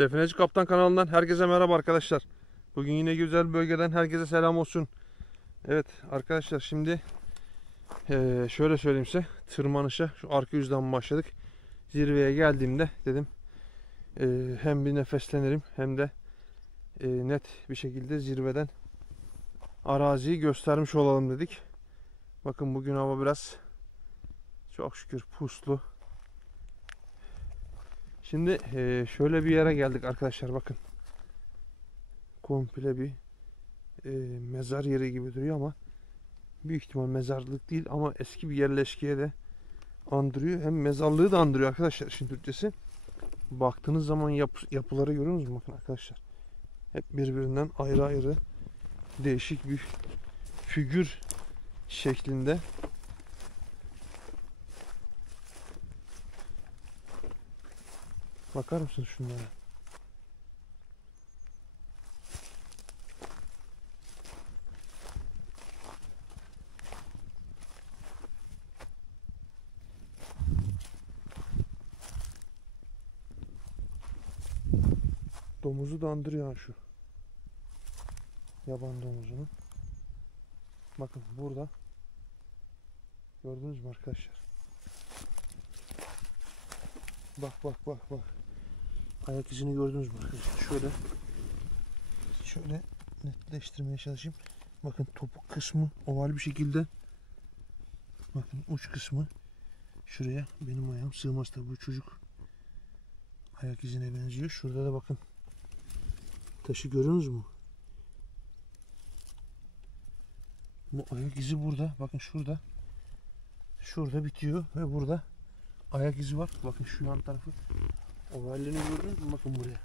Defineci Kaptan kanalından herkese merhaba arkadaşlar. Bugün yine güzel bir bölgeden herkese selam olsun. Evet arkadaşlar, şimdi şöyle söyleyeyim size, tırmanışa şu arka yüzden başladık. Zirveye geldiğimde dedim hem bir nefeslenirim hem de net bir şekilde zirveden araziyi göstermiş olalım dedik. Bakın bugün hava biraz çok şükür puslu. Şimdi şöyle bir yere geldik arkadaşlar, bakın. Komple bir mezar yeri gibi duruyor ama büyük ihtimal mezarlık değil, ama eski bir yerleşkeye de andırıyor. Hem mezarlığı da andırıyor arkadaşlar, işin Türkçesi. Baktığınız zaman yapıları görüyor musunuz? Bakın arkadaşlar. Hep birbirinden ayrı ayrı değişik bir figür şeklinde. Bakar mısınız şunlara? Domuzu da andırıyor şu. Yaban domuzunu. Bakın burada. Gördünüz mü arkadaşlar? Bak. Ayak izini gördünüz mü arkadaşlar? Şöyle netleştirmeye çalışayım. Bakın topuk kısmı oval bir şekilde. Bakın uç kısmı şuraya, benim ayağım sığmaz tabi, bu çocuk ayak izine benziyor. Şurada da bakın taşı görüyorsunuz mu? Bu ayak izi burada. Bakın şurada. Şurada bitiyor ve burada ayak izi var. Bakın şu yan tarafı. Ovalliğini gördünüz mü? Bakın buraya.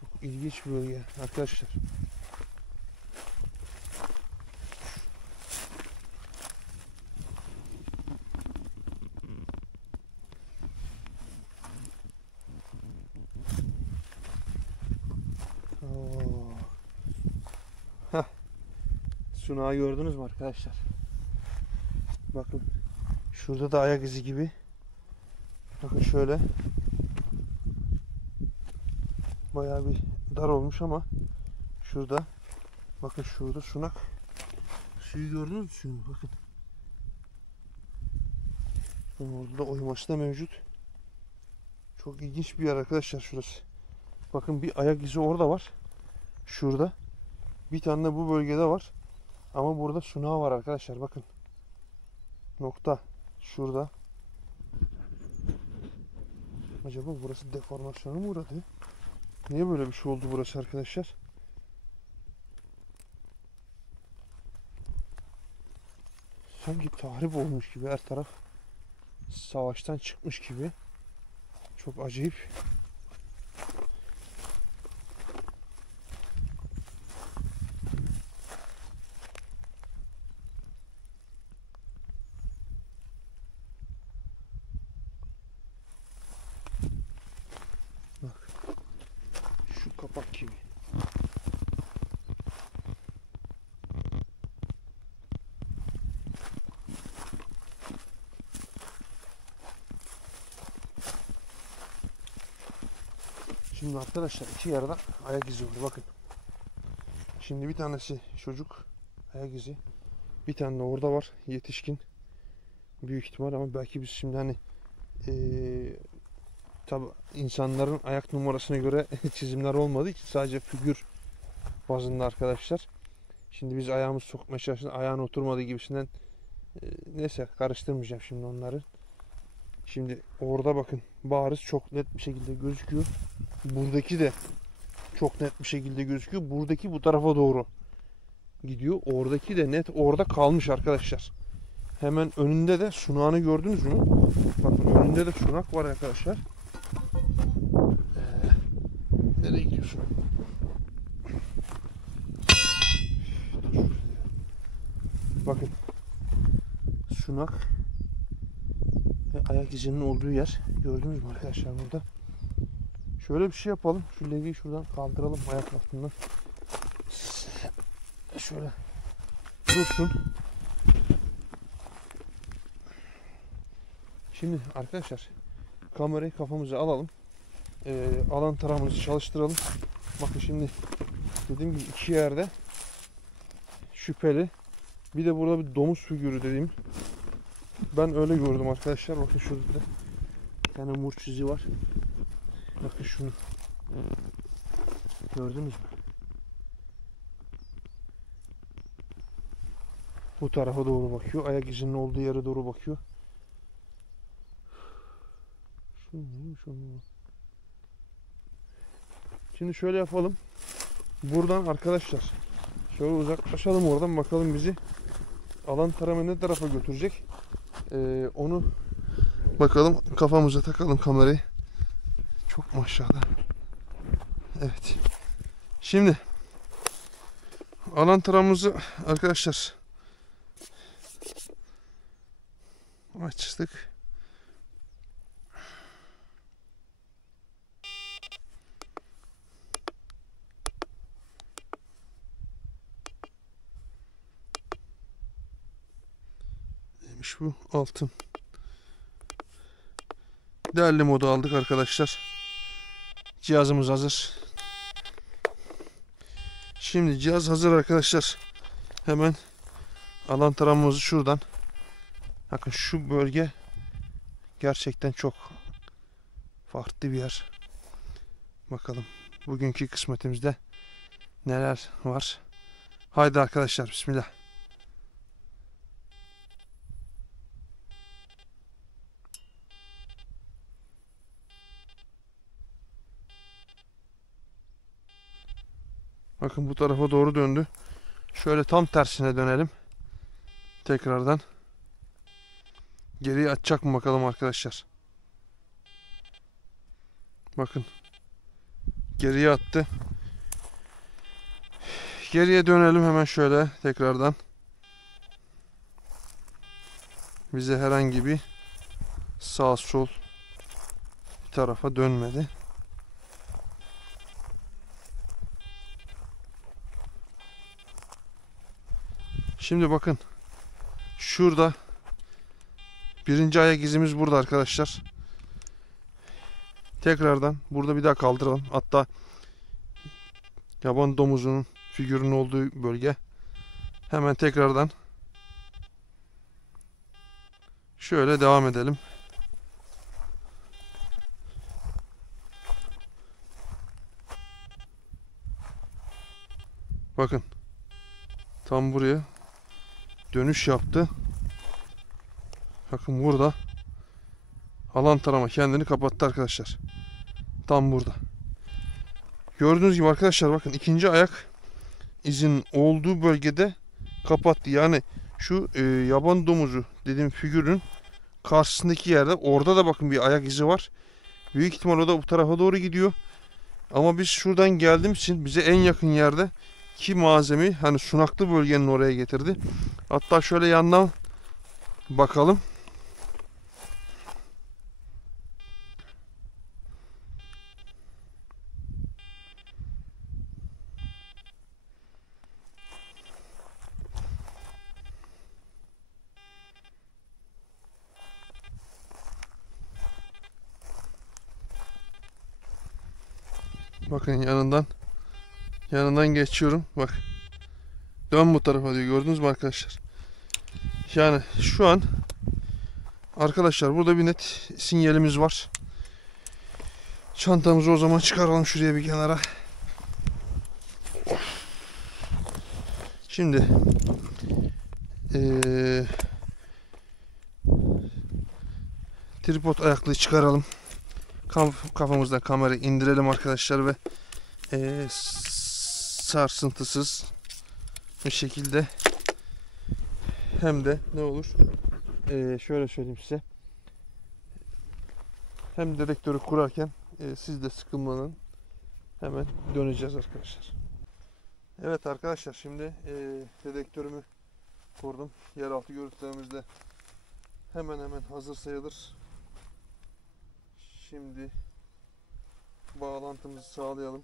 Çok ilginç bir bölge arkadaşlar. Sunağı gördünüz mü arkadaşlar? Bakın şurada da ayak izi gibi. Bakın şöyle. Bayağı bir dar olmuş ama şurada, bakın şurada sunak. Suyu gördünüz mü? Suyu bakın. Orada da oyması da mevcut. Çok ilginç bir yer arkadaşlar şurası. Bakın bir ayak izi orada var. Şurada. Bir tane de bu bölgede var. Ama burada sunağı var arkadaşlar, bakın. Nokta. Şurada. Acaba burası deformasyona mı uğradı? Niye böyle bir şey oldu burası arkadaşlar? Sanki tahrip olmuş gibi, her taraf savaştan çıkmış gibi. Çok acayip. Bak. Şu kapak gibi. Şimdi arkadaşlar iki yerden ayak izi var, bakın. Şimdi bir tanesi çocuk ayak izi. Bir tane de orada var, yetişkin. Büyük ihtimal, ama belki biz şimdi hani tabi insanların ayak numarasına göre çizimler olmadığı için sadece figür bazında arkadaşlar. Şimdi biz ayağımız sokmaya çalıştık, ayağına oturmadığı gibisinden neyse, karıştırmayacağım şimdi onları. Şimdi orada bakın bariz çok net bir şekilde gözüküyor. Buradaki de çok net bir şekilde gözüküyor. Buradaki bu tarafa doğru gidiyor. Oradaki de net orada kalmış arkadaşlar. Hemen önünde de sunağını gördünüz mü? Bakın önünde de sunak var arkadaşlar. Nereye gidiyorsun? Bakın sunak ve ayak izinin olduğu yer. Gördünüz mü arkadaşlar burada? Şöyle bir şey yapalım. Şu levyeyi şuradan kaldıralım ayak altından. şöyle dursun. Şimdi arkadaşlar kamerayı kafamıza alalım. Alan tarafımızı çalıştıralım. Bakın şimdi dediğim gibi iki yerde şüpheli. Bir de burada bir domuz figürü dediğim. Ben öyle gördüm arkadaşlar. Bakın şurada bir tane murç izi var. Bakın şunu. Gördünüz mü? Bu tarafa doğru bakıyor. Ayak izinin olduğu yere doğru bakıyor. Şu neymiş onun? Şimdi şöyle yapalım. Buradan arkadaşlar şöyle uzaklaşalım oradan, bakalım bizi alan tarama ne tarafa götürecek. Onu bakalım, kafamıza takalım kamerayı. Çok maşallah. Evet. Şimdi alan taramamızı arkadaşlar açtık. Neymiş bu? Altın. Değerli modu aldık arkadaşlar. Cihazımız hazır. Şimdi cihaz hazır arkadaşlar. Hemen alan taramamızı şuradan. Bakın şu bölge gerçekten çok farklı bir yer. Bakalım bugünkü kısmetimizde neler var. Haydi arkadaşlar, bismillah. Bakın bu tarafa doğru döndü. Şöyle tam tersine dönelim. Tekrardan. Geriye atacak mı bakalım arkadaşlar. Bakın. Geriye attı. Geriye dönelim hemen şöyle tekrardan. Bize herhangi bir sağ sol bir tarafa dönmedi. Şimdi bakın. Şurada birinci ayak izimiz burada arkadaşlar. Tekrardan burada bir daha kaldıralım. Hatta yaban domuzunun figürünün olduğu bölge. Hemen tekrardan şöyle devam edelim. Bakın. Tam buraya dönüş yaptı. Bakın burada alan tarama kendini kapattı arkadaşlar. Tam burada. Gördüğünüz gibi arkadaşlar, bakın ikinci ayak izin olduğu bölgede kapattı. Yani şu yaban domuzu dediğim figürün karşısındaki yerde, orada da bakın bir ayak izi var. Büyük ihtimal o da bu tarafa doğru gidiyor. Ama biz şuradan geldiğimiz için bize en yakın yerde ki malzemeyi hani sunaklı bölgenin oraya getirdi. Hatta şöyle yandan bakalım. Bakın yanından geçiyorum. Bak. Dön bu tarafa diyor. Gördünüz mü arkadaşlar? Yani şu an arkadaşlar burada bir net sinyalimiz var. Çantamızı o zaman çıkaralım şuraya bir kenara. Şimdi tripod ayaklığı çıkaralım. Kafamızdan kamerayı indirelim arkadaşlar ve sarsıntısız bir şekilde, hem de ne olur şöyle söyleyeyim size, hem dedektörü kurarken siz de sıkılmadan hemen döneceğiz arkadaşlar. Evet arkadaşlar, şimdi dedektörümü kurdum. Yeraltı görüntülerimiz de hemen hazır sayılır. Şimdi bağlantımızı sağlayalım.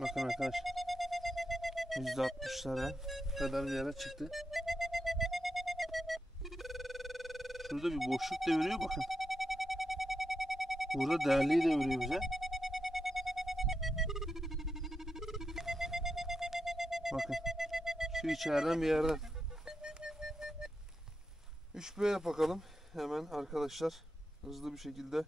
Bakın arkadaşlar. %60'lara kadar bir yere çıktı. Şurada bir boşluk deviriyor bakın. Burada değerliyi deviriyor bize. Bakın. Şu içeriden bir yerden. 3B'ye bakalım. Hemen arkadaşlar. Hızlı bir şekilde.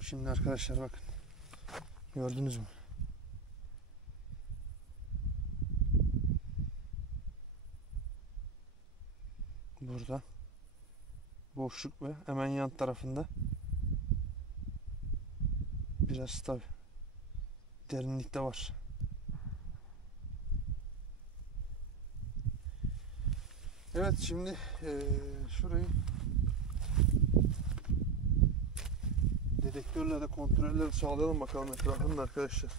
Şimdi arkadaşlar bakın. Gördünüz mü? Burada boşluk ve hemen yan tarafında biraz tabi derinlikte var. Evet, şimdi şurayı dedektörle de kontrolleri sağlayalım bakalım etrafında arkadaşlar.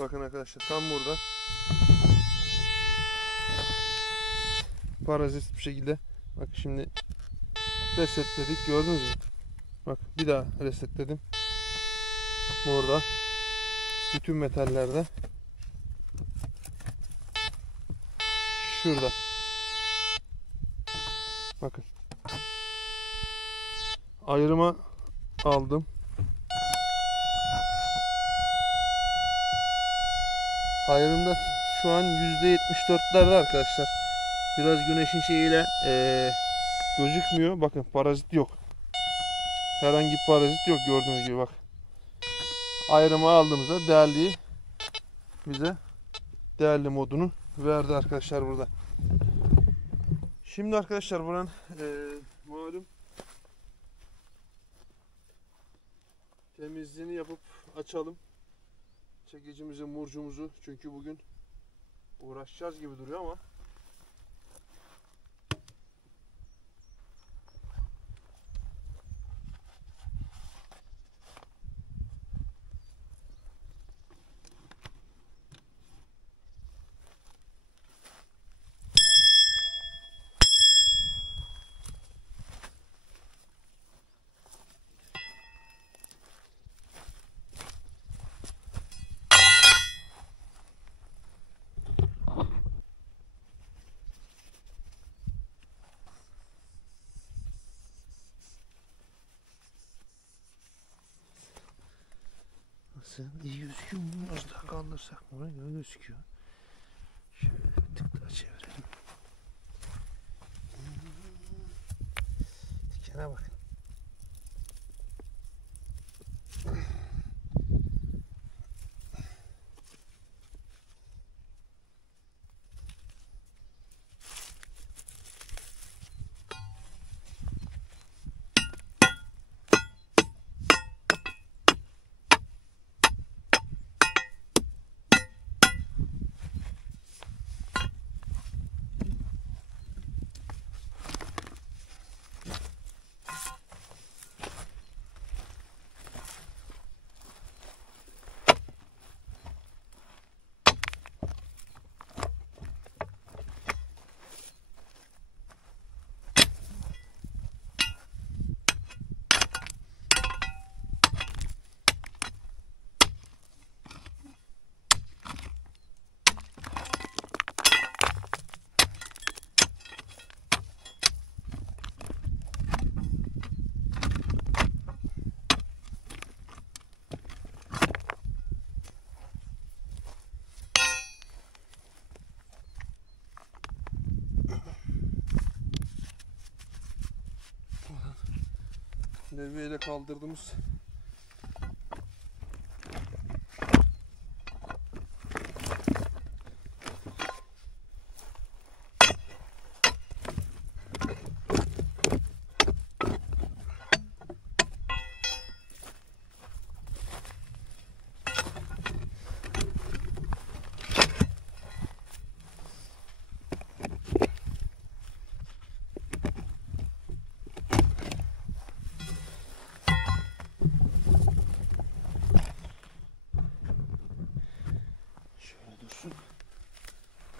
Bakın arkadaşlar, tam burada parazit bir şekilde, bak şimdi resetledik, gördünüz mü? Bak bir daha resetledim. Burada bütün metallerde, şurada bakın ayrıma aldım. Ayrımda şu an %74'lerde arkadaşlar. Biraz güneşin şeyiyle gözükmüyor. Bakın parazit yok. Herhangi bir parazit yok, gördüğünüz gibi bak. Ayrımı aldığımızda değerliyi bize değerli modunu verdi arkadaşlar burada. Şimdi arkadaşlar buranın malum temizliğini yapıp açalım. Çekicimizi, murcumuzu, çünkü bugün uğraşacağız gibi duruyor ama iyi gözüküyor mu? Az daha kaldırsak mı? Öyle gözüküyor. Şöyle bir tık daha çevirelim. Dikene bakın. levyeyle kaldırdığımız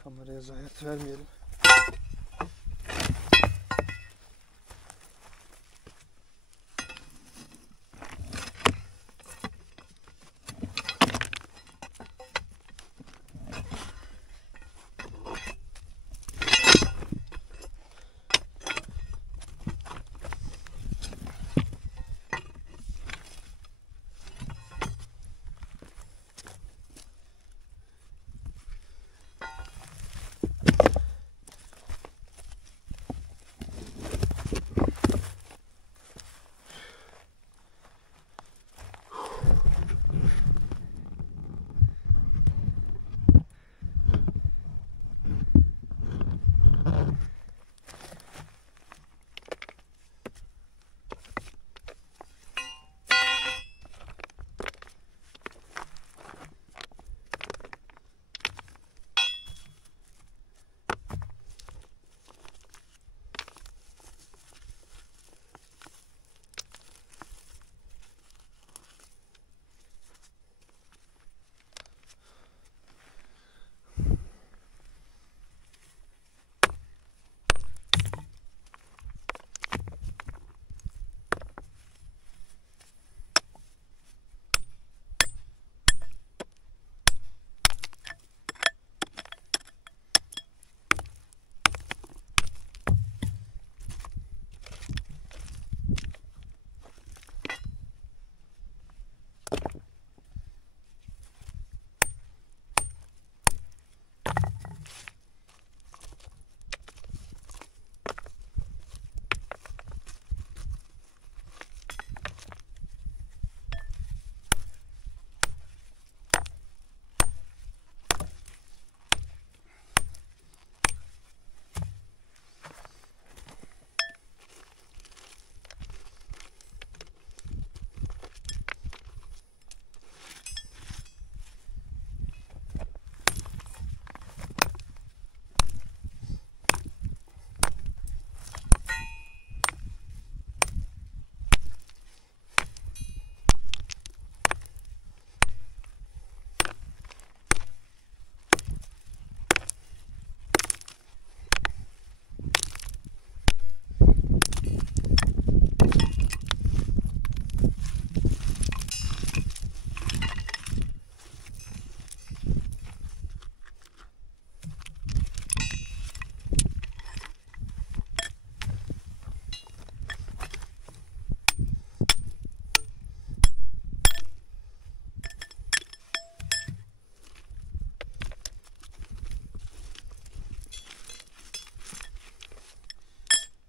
kameraya zayiat vermeyelim.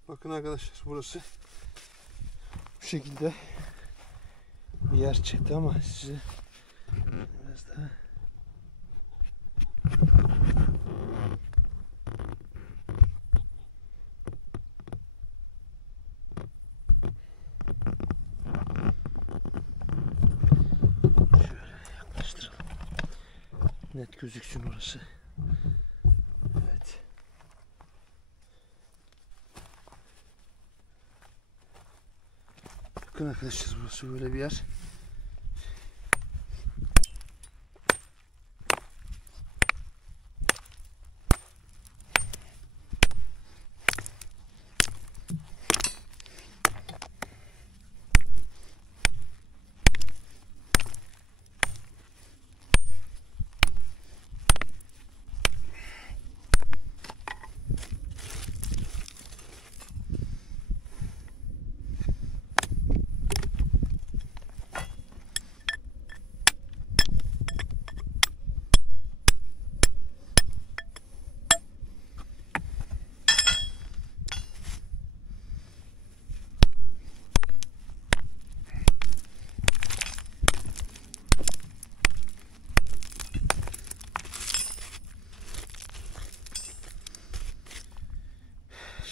Bakın arkadaşlar, burası bu şekilde bir yer çıktı ama size biraz daha şöyle yaklaştıralım. Net gözüksün orası. Evet. Bakın arkadaşlar, burası böyle bir yer.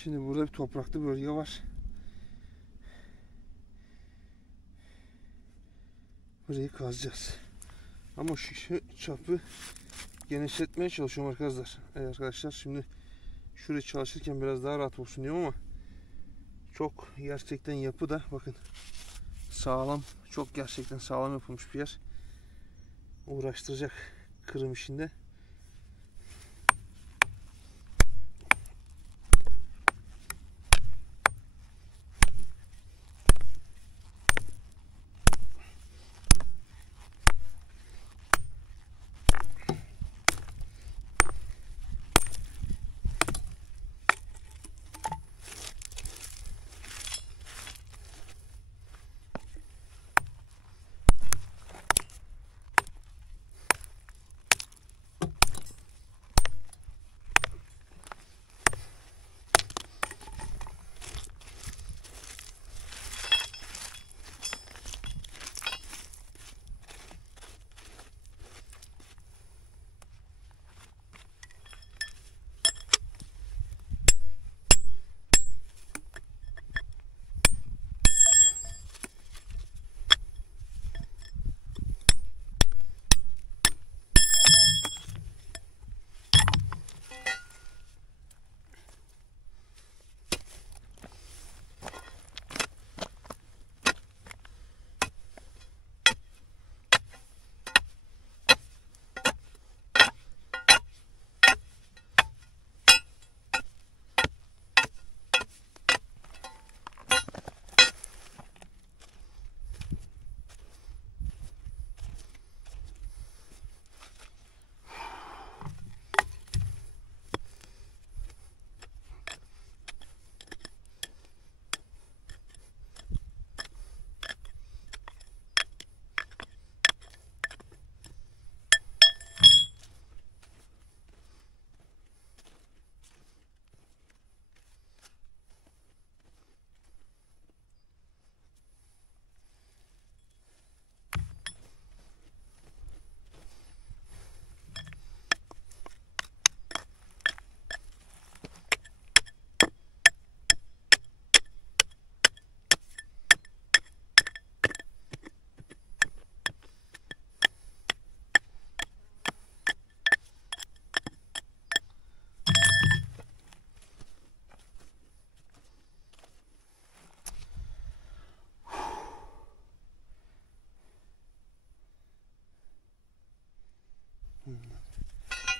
Şimdi burada bir topraklı bölge var. Burayı kazacağız. Ama şu çapı genişletmeye çalışıyorum arkadaşlar. Arkadaşlar şimdi şurayı çalışırken biraz daha rahat olsun diyorum ama çok gerçekten yapı da bakın sağlam, çok gerçekten sağlam yapılmış bir yer. Uğraştıracak kırım işinde.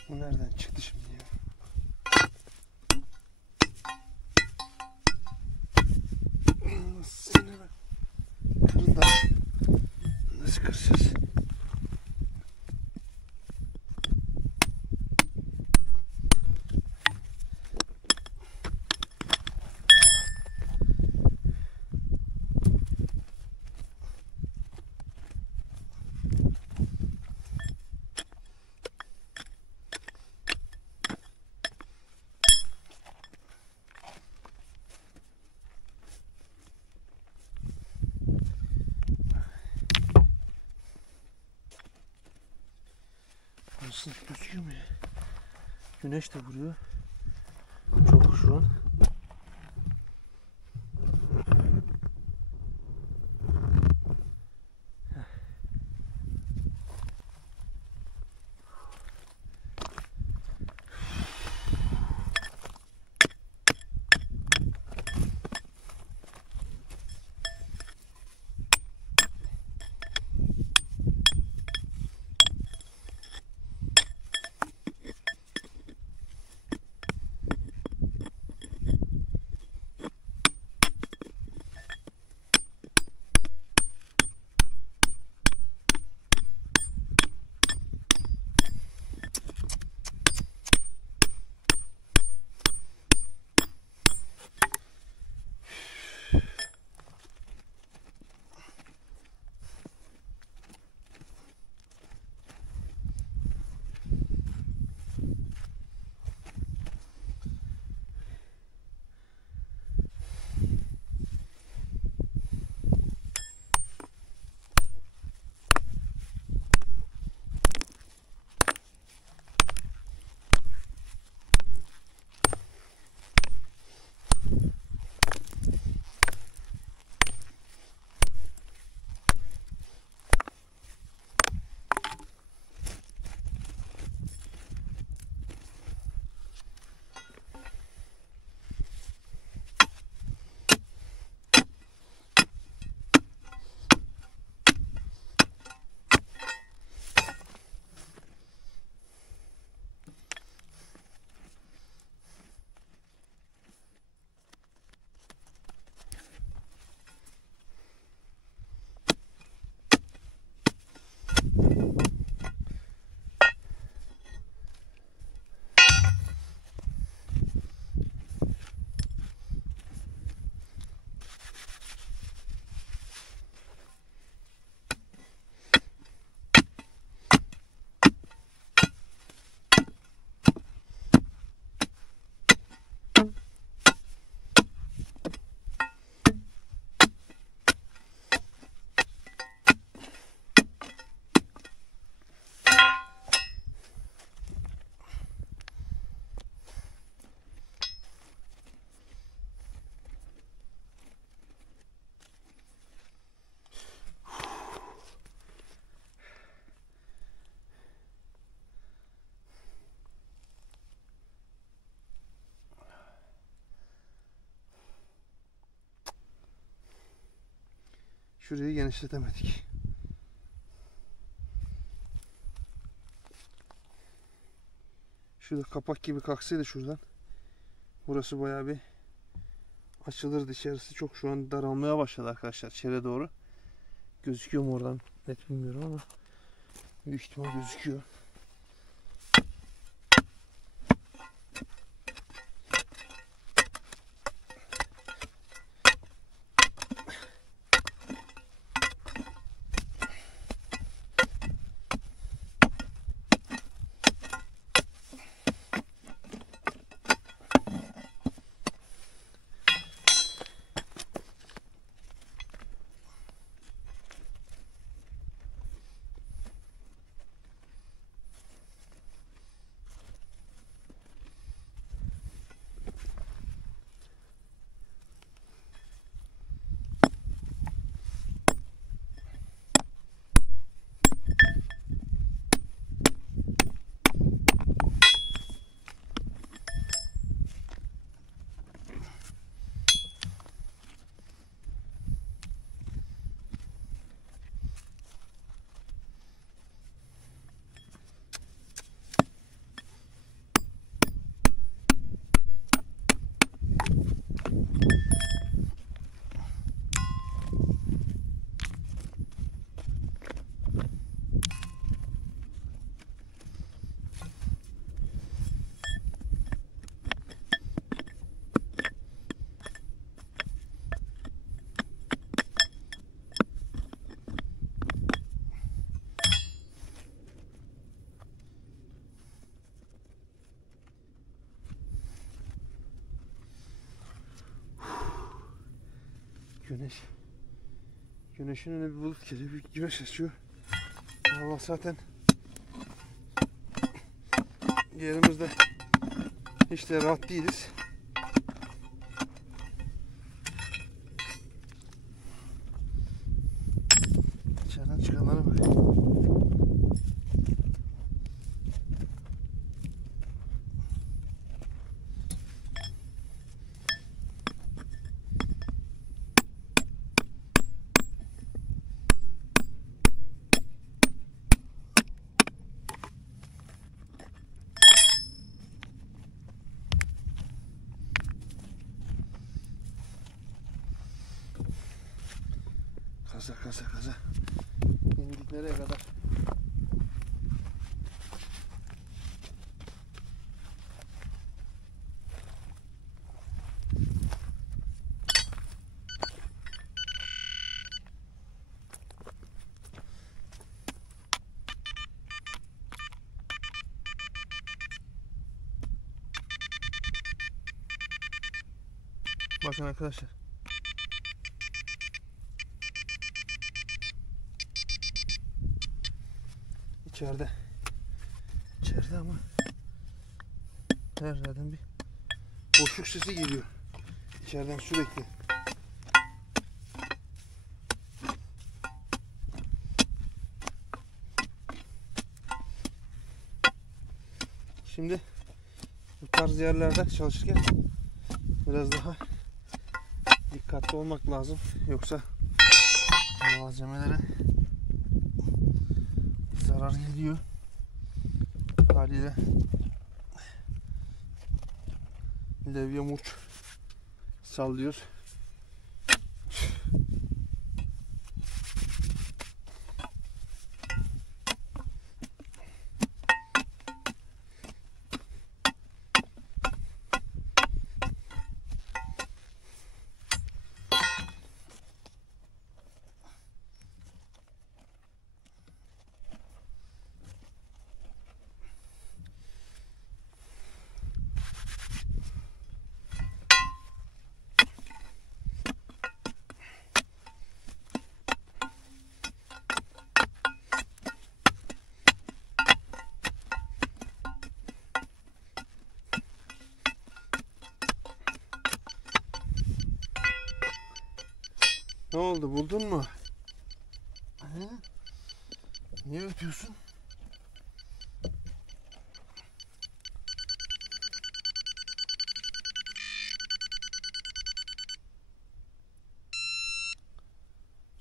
Bu nereden çıktı şimdi ya? Seni ben kırın da nasıl kıracağız? Nasıl gözüküyor mu ya? Güneş de vuruyor. Çok şu an. Şurayı genişletemedik. Şurada kapak gibi kalksaydı şuradan. Burası bayağı bir açılırdı. İçerisi çok şu an daralmaya başladı arkadaşlar. İçeri doğru. Gözüküyor mu oradan? Net bilmiyorum ama büyük ihtimal gözüküyor. Güneş. Güneşin önüne bir bulut geliyor. Bir güneş açıyor. Hava zaten yerimizde hiç de rahat değiliz. İçeriden çıkanlara bak. Kaza. İndik nereye kadar? Bakın arkadaşlar. İçeride ama her yerden bir boşluk sesi geliyor. İçeriden sürekli. Şimdi bu tarz yerlerde çalışırken biraz daha dikkatli olmak lazım. Yoksa malzemelere zarar geliyor. Haliyle levye murç sallıyor. Ne oldu, buldun mu? He? Niye öpüyorsun?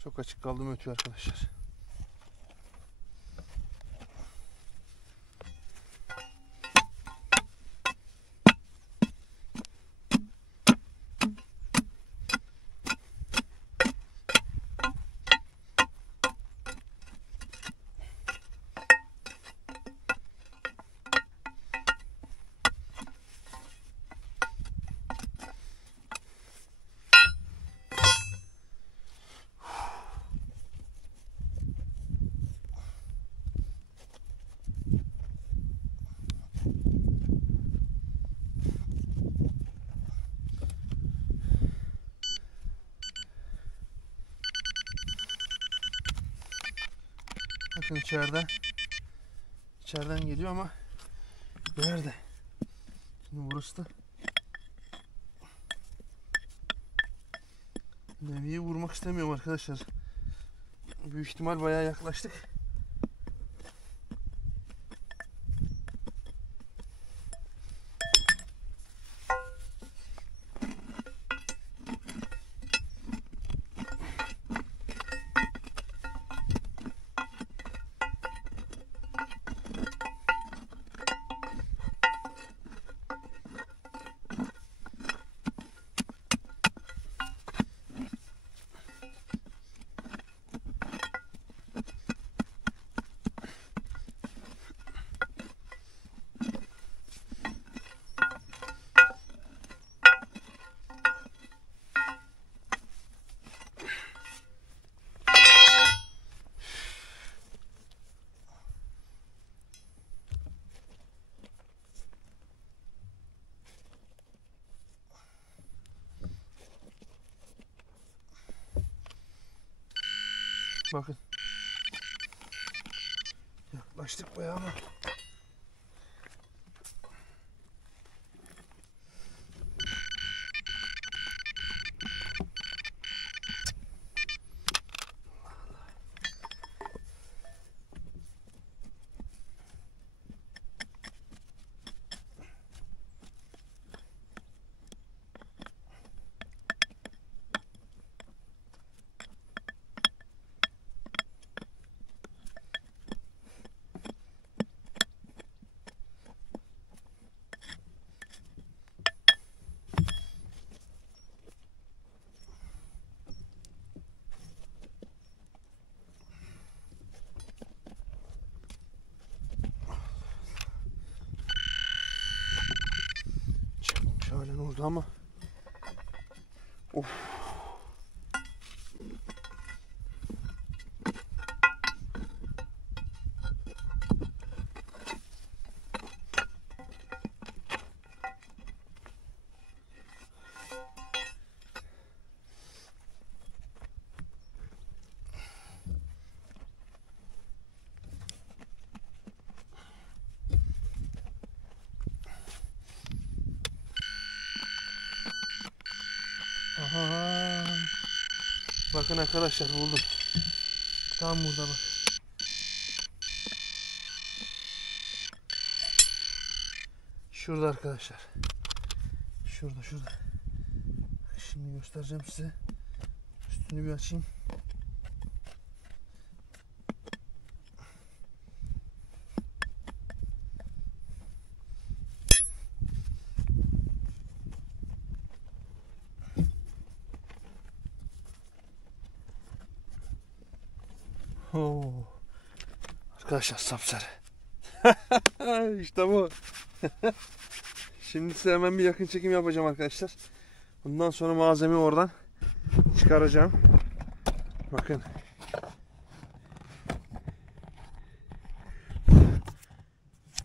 Çok açık kaldım ötüyor arkadaşlar. Bakın içeriden geliyor ama nerede? Şimdi burası da Levi'yi vurmak istemiyorum arkadaşlar. Büyük ihtimal bayağı yaklaştık. Bakın. Yaklaştık bayağı ama. Halen orada ama. Of. Aha. Bakın arkadaşlar buldum. Tam burada bak. Şurada arkadaşlar. Şurada. Şimdi göstereceğim size. Üstünü bir açayım. Oo. Arkadaşlar sapsarı. İşte bu. Şimdi size hemen bir yakın çekim yapacağım arkadaşlar. Bundan sonra malzemeyi oradan çıkaracağım. Bakın.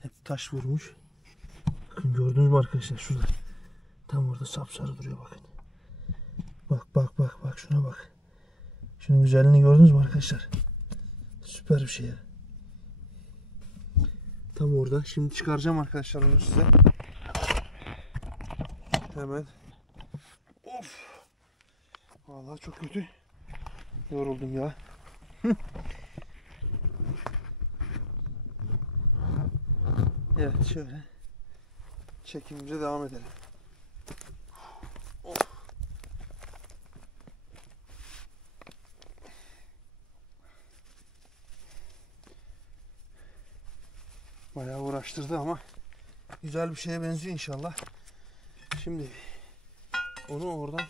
Hep taş vurmuş. Bakın gördünüz mü arkadaşlar şurada. Tam orada sapsarı duruyor bakın. Bak şuna bak. Şunun güzelliğini gördünüz mü arkadaşlar? Süper bir şey ya. Tam orada. Şimdi çıkaracağım arkadaşlar onu size. Hemen. Of. Vallahi çok kötü. Yoruldum ya. Evet şöyle. Çekimimize devam edelim. Of. Bayağı uğraştırdı ama güzel bir şeye benziyor inşallah. Şimdi onu oradan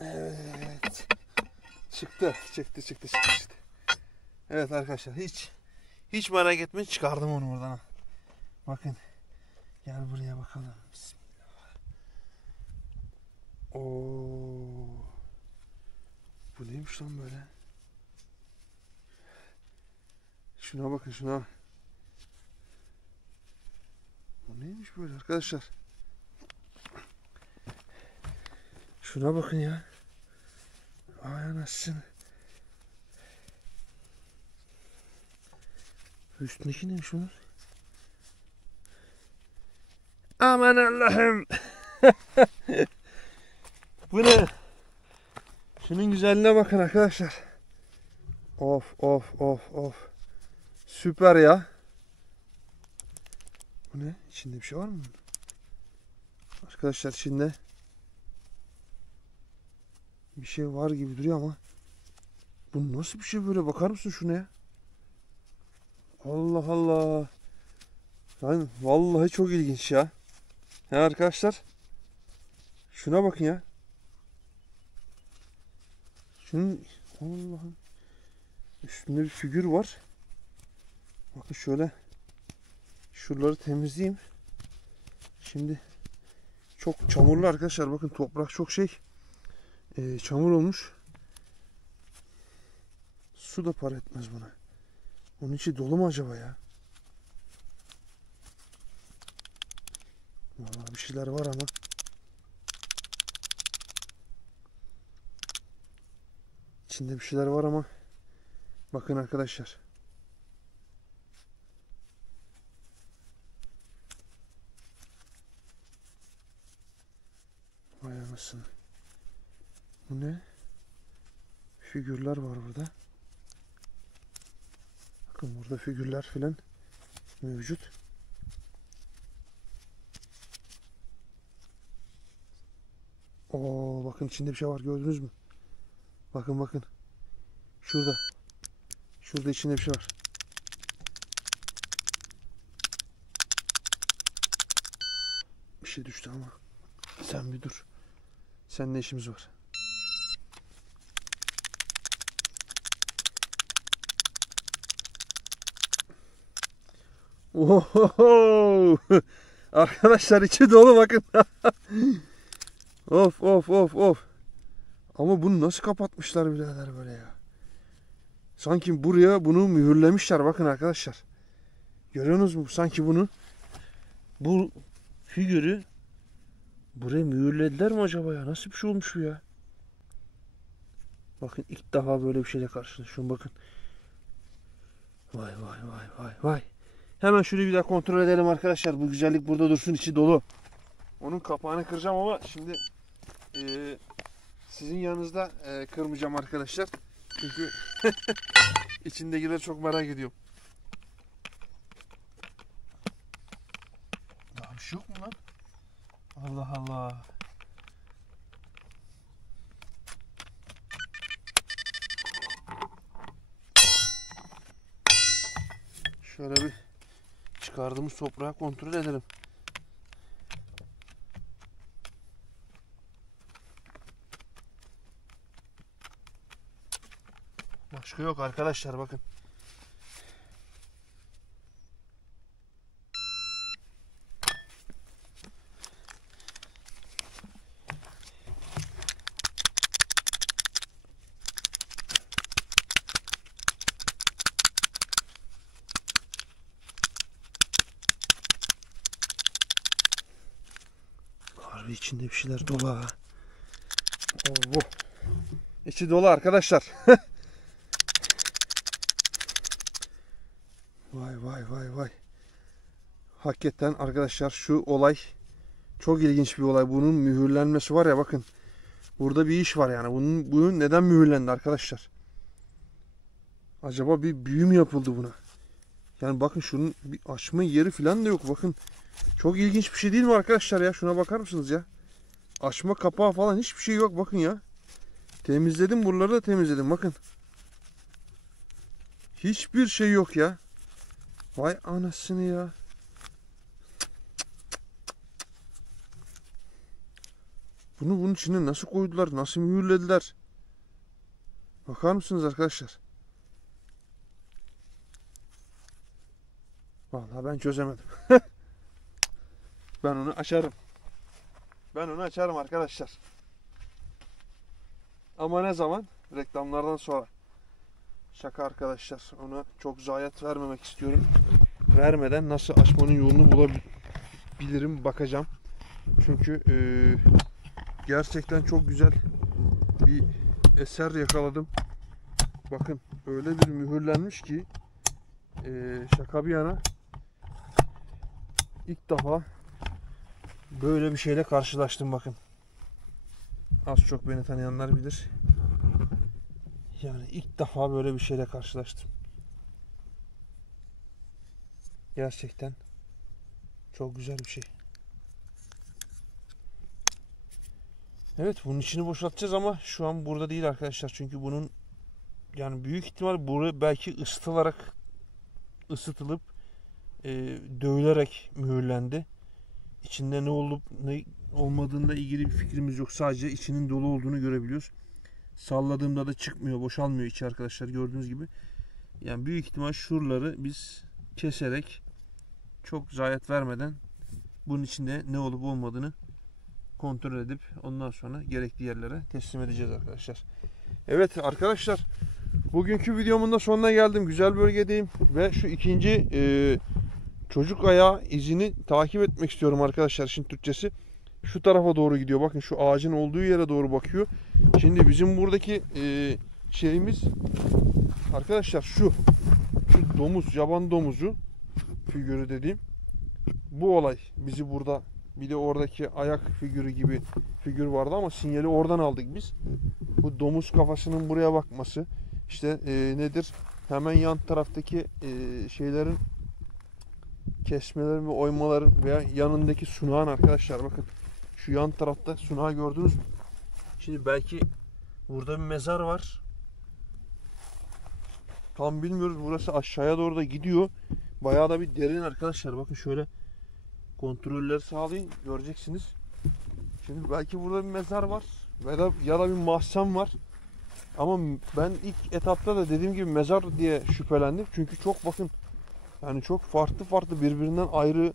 evet çıktı. Evet arkadaşlar hiç merak etmeyin, çıkardım onu oradan. Bakın gel buraya bakalım. Bismillah. Oo. Bu neymiş lan böyle? Şuna bakın şuna. Bu neymiş böyle arkadaşlar? Şuna bakın ya. Ay anasını. Üstündeki neymiş bunlar? Aman Allah'ım. Bu ne? Şunun güzelliğine bakın arkadaşlar. Of. Süper ya. Bu ne? İçinde bir şey var mı? Arkadaşlar içinde bir şey var gibi duruyor ama bu nasıl bir şey böyle, bakar mısın şuna ya? Allah Allah. Yani vallahi çok ilginç ya. Ya arkadaşlar şuna bakın ya. Şunun Allah'ım üstünde bir figür var. Bakın şöyle şuraları temizleyeyim. Şimdi çok çamurlu arkadaşlar, bakın toprak çok çamur olmuş. Su da para etmez buna. Onun içi dolu mu acaba ya? Vallahi bir şeyler var ama. İçinde bir şeyler var ama. Bakın arkadaşlar. Vay anasını. Bu ne? Figürler var burada. Bakın burada figürler filan mevcut. Oo, bakın içinde bir şey var, gördünüz mü? Bakın. Şurada içinde bir şey var. Bir şey düştü ama. Sen bir dur. Seninle işimiz var. Oho! Arkadaşlar içi dolu bakın. Of. Ama bunu nasıl kapatmışlar birader böyle ya? Sanki buraya bunu mühürlemişler, bakın arkadaşlar. Görüyorsunuz mu? Sanki bu figürü buraya mühürlediler mi acaba ya? Nasıl bir şey olmuş bu ya? Bakın ilk defa böyle bir şeyle karşılaşıyorum, bakın. Vay. Hemen şurayı bir daha kontrol edelim arkadaşlar. Bu güzellik burada dursun, içi dolu. Onun kapağını kıracağım ama şimdi sizin yanınızda kırmayacağım arkadaşlar. Çünkü içindekileri çok merak ediyorum. Daha bir şey yok mu lan? Allah. Şöyle bir çıkardığımız toprağı kontrol edelim. Başka yok arkadaşlar, bakın. Harbi içinde bir şeyler dolu ha. Oo. İçi dolu arkadaşlar. Vay. Hakikaten arkadaşlar şu olay çok ilginç bir olay. Bunun mühürlenmesi var ya, bakın. Burada bir iş var yani. Bunun neden mühürlendi arkadaşlar? Acaba bir büyü mü yapıldı buna? Yani bakın şunun bir açma yeri falan da yok. Bakın çok ilginç bir şey değil mi arkadaşlar ya? Şuna bakar mısınız ya? Açma kapağı falan hiçbir şey yok, bakın ya. Temizledim, buraları da temizledim. Bakın. Hiçbir şey yok ya. Vay anasını ya. Bunu bunun içine nasıl koydular? Nasıl mühürlediler? Bakar mısınız arkadaşlar? Vallahi ben çözemedim. Ben onu açarım. Ben onu açarım arkadaşlar. Ama ne zaman? Reklamlardan sonra. Şaka arkadaşlar. Ona çok zayiat vermemek istiyorum. Vermeden nasıl açmanın yolunu bulabilirim bakacağım. Çünkü gerçekten çok güzel bir eser yakaladım. Bakın öyle bir mühürlenmiş ki şaka bir yana ilk defa böyle bir şeyle karşılaştım bakın. Az çok beni tanıyanlar bilir. Yani ilk defa böyle bir şeyle karşılaştım. Gerçekten çok güzel bir şey. Evet, bunun içini boşaltacağız ama şu an burada değil arkadaşlar. Çünkü bunun yani büyük ihtimal buraya belki ısıtılıp dövülerek mühürlendi. İçinde ne olup ne olmadığında ilgili bir fikrimiz yok. Sadece içinin dolu olduğunu görebiliyoruz. Salladığımda da çıkmıyor, boşalmıyor içi arkadaşlar gördüğünüz gibi. Yani büyük ihtimal şuraları biz keserek çok zayiat vermeden bunun içinde ne olup olmadığını kontrol edip ondan sonra gerekli yerlere teslim edeceğiz arkadaşlar. Evet arkadaşlar, bugünkü videomun da sonuna geldim. Güzel bölgedeyim ve şu ikinci çocuk ayağı izini takip etmek istiyorum arkadaşlar. Şimdi Türkçesi şu tarafa doğru gidiyor. Bakın şu ağacın olduğu yere doğru bakıyor. Şimdi bizim buradaki şeyimiz arkadaşlar şu domuz, yaban domuzu figürü dediğim bu olay bizi burada, bir de oradaki ayak figürü gibi figür vardı ama sinyali oradan aldık biz. Bu domuz kafasının buraya bakması işte nedir? Hemen yan taraftaki şeylerin, kesmelerin ve oymaların veya yanındaki sunağın arkadaşlar bakın. Şu yan tarafta sunağı gördünüz mü? Şimdi belki burada bir mezar var. Tam bilmiyoruz. Burası aşağıya doğru da gidiyor. Bayağı da bir derin arkadaşlar. Bakın şöyle kontrolleri sağlayın. Göreceksiniz. Şimdi belki burada bir mezar var. Ya da bir mahzen var. Ama ben ilk etapta da dediğim gibi mezar diye şüphelendim. Çünkü çok bakın yani çok farklı birbirinden ayrı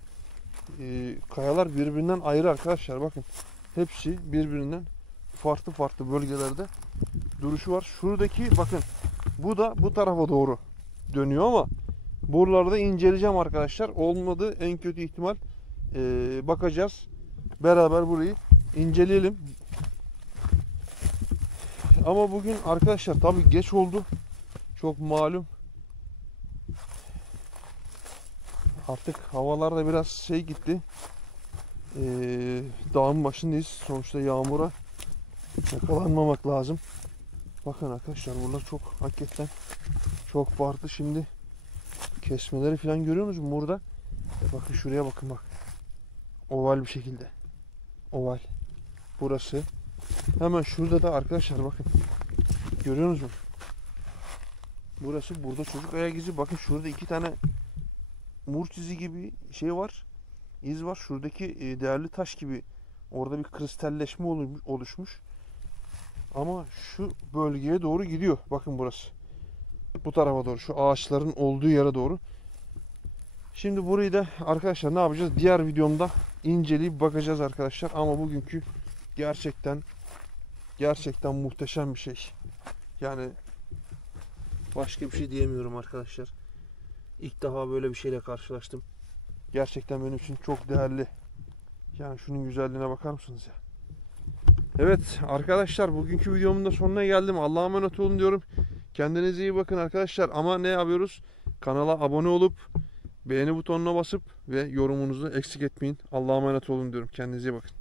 kayalar birbirinden ayrı arkadaşlar. Bakın hepsi birbirinden farklı bölgelerde duruşu var. Şuradaki bakın bu da bu tarafa doğru dönüyor ama buraları da inceleyeceğim arkadaşlar. Olmadı en kötü ihtimal bakacağız. Beraber burayı inceleyelim. Ama bugün arkadaşlar tabii geç oldu. Çok malum. Artık havalar da biraz şey gitti. Dağın başındayız. Sonuçta yağmura yakalanmamak lazım. Bakın arkadaşlar buralar çok hakikaten çok farklı. Şimdi kesmeleri falan görüyor musunuz burada? Bakın şuraya bakın bak. Oval bir şekilde. Oval. Burası. Hemen şurada da arkadaşlar bakın. Görüyor musunuz? Burası, burada çocuk ayak izi. Bakın şurada iki tane murç izi gibi şey var. İz var. Şuradaki değerli taş gibi orada bir kristalleşme oluşmuş. Ama şu bölgeye doğru gidiyor. Bakın burası. Bu tarafa doğru. Şu ağaçların olduğu yere doğru. Şimdi burayı da arkadaşlar ne yapacağız? Diğer videomda inceleyip bakacağız arkadaşlar. Ama bugünkü gerçekten muhteşem bir şey. Yani başka bir şey diyemiyorum arkadaşlar. İlk defa böyle bir şeyle karşılaştım. Gerçekten benim için çok değerli. Yani şunun güzelliğine bakar mısınız ya? Evet arkadaşlar, bugünkü videomun da sonuna geldim. Allah'a emanet olun diyorum. Kendinize iyi bakın arkadaşlar. Ama ne yapıyoruz? Kanala abone olup beğeni butonuna basıp ve yorumunuzu eksik etmeyin. Allah'a emanet olun diyorum. Kendinize iyi bakın.